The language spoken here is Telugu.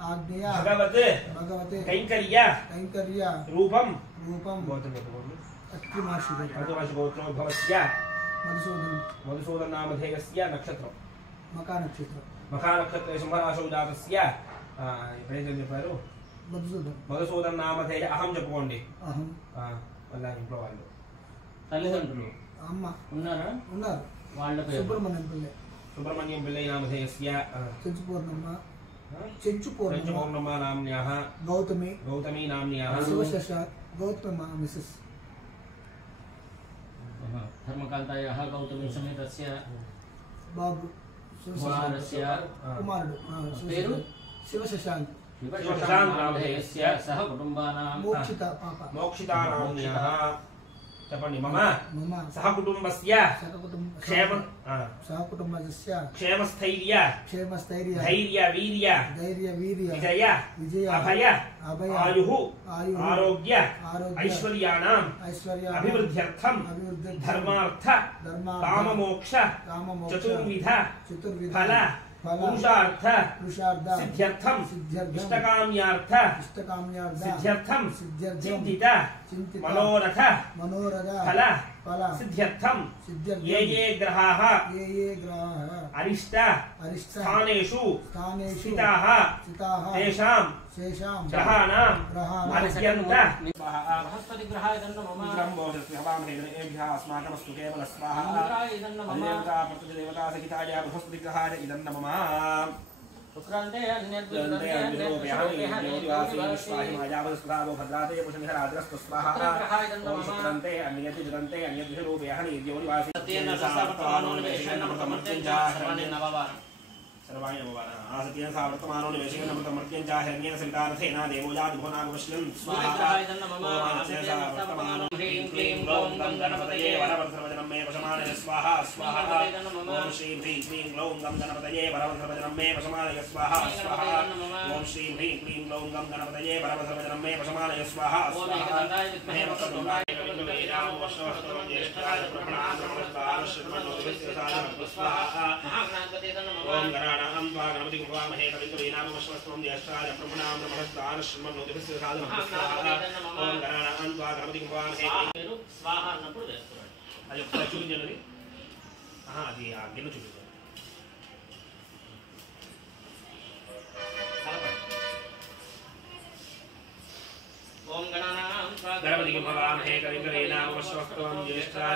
आज्ञया भगवते भगवते कैंकर्या कैंकर्या रूपम रूपम अत्रिमाशिगोत्रोद्भवस्य मधुसूदन नामधेयस्य नक्षत्रम मका नक्षत्र मखा नक्षत्रे शुंभराशौ जातस्य చెప్పారు మధుసూదన్ నామధేయ అహం చెప్పుకోండి అహం వాళ్ళ ఇంట్లో వాళ్ళు తల్లిదండ్రులు అమ్మ ఉన్నారు వాళ్ళ పేరు సుబ్రహ్మణ్యం పిల్లై నామధేయస్య చెంచు పూర్ణమా నామ్న్యాః గౌతమి నామ్న్యాః శివశశాక్ గౌతమ మిసెస్ ధర్మకాంతాయాः గౌతమి సమేతస్య బాబు కుమారుడు పేరు శివశశాంక్ నామధేయస్య సహ కుటుంబానాం మోక్షితా నామ్న్యాః చెప్పండి మమ సహ కుటుంబస్య క్షేమస్థైర్య ధైర్య వీర్య విజయ అభయ ఆయుః ఆరోగ్య ఐశ్వర్యాణాం అభివృద్ధ్యర్థం ధర్మార్థ కామమోక్ష చతుర్విధ ఫల పురుషార్థ సిద్ధ్యర్థం ఇష్టకామ్యార్థ సిద్ధ్యర్థం చింతిత మనోరథ ఫల సిద్ధ్యర్థం ఏ గ్రహాः అరిష్ట స్థానేషు స్థితాः తేషాం గ్రహాణాం అత్యంత బృహస్పతి గ్రహాయ నమః अस्माकमस्तु केवल स्वाहा देवता सहिताय बृहस्पति ग्रहाय इदं नमः शुक्रान्ते अन्यद्विदन्ते अन्यरूपयः नियोदिवासी विश्वाहि मायावस्त्रावो भद्राते पुषनिहराद्रस्तु स्वाहा ओम शुक्रान्ते अन्यद्विदन्ते अन्यद्विरूपयः नियोदिवासी तेन ससावर्तमानो निवेशेन नमतमर्त्यञ्च सर्वाणि नववार सर्वाणि नववार आसतेन सावर्तमानो निवेशेन नमतमर्त्यञ्च हिरण्येन सवितार्थेन देवो यादिभो नागवश्यन् स्वाहा नमः ह्रीं क्लीं ग्लौं गं गणपतये वरवरसर्वजनं मे वशमानय स्वाहा स्वाहा ओम श्रीं ह्रीं क्लीं ग्लौं गं गणपतये वरवरसर्वजनं मे वशमानय स्वाहा स्वाहा ओम श्रीं ह्रीं क्लीं ग्लौं गं गणपतये वरवरसर्वजनं मे वशमानय स्वाहा स्वाहा मे वक्रतुण्डाय कविकवीराम वशवस्तवं ज्येष्ठाय ब्रह्मणां ब्रह्मणस्तार श्रीमन्नोदिस्य साधनं स्वाहा ओम गणानां त्वा गणपतिं भवामहे कविकवीनाम वशवस्तवं ज्येष्ठाय ब्रह्मणां ब्रह्मणस्तार श्रीमन्नोदिस्य साधनं स्वाहा ओम गणानां त्वा गणपतिं भवामहे स्वाहा అన్నప్పుడు వేస్తున్నాడు అది ఒకసారి చూపించండి అది ఆ గిన్నె చూపించండి ఓం గణానాం గణపతికి భవామహే కవికవీనామ వశవస్తవం జ్యేష్ఠాయ